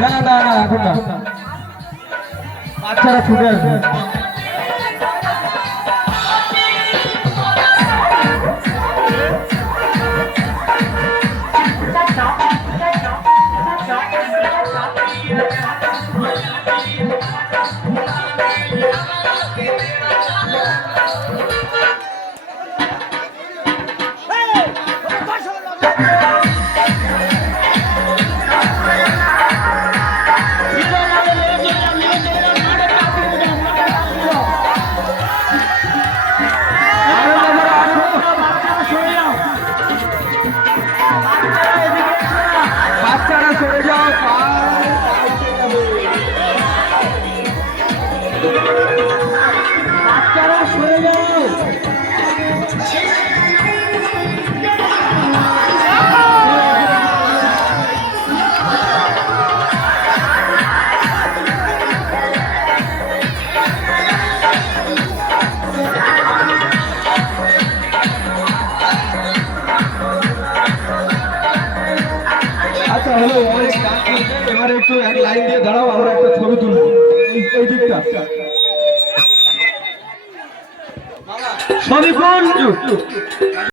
না না না এখন না, বাচ্চারা ছুটে আসবে। বাচ্চারা সরে যাও, বাচ্চারা সরে যাও। আচ্ছা হলো, এবারে একটু এক লাইন দিয়ে দাঁড়াও, আমরা একটা ছবি তুলবো এই দিকটা। ছবি কোন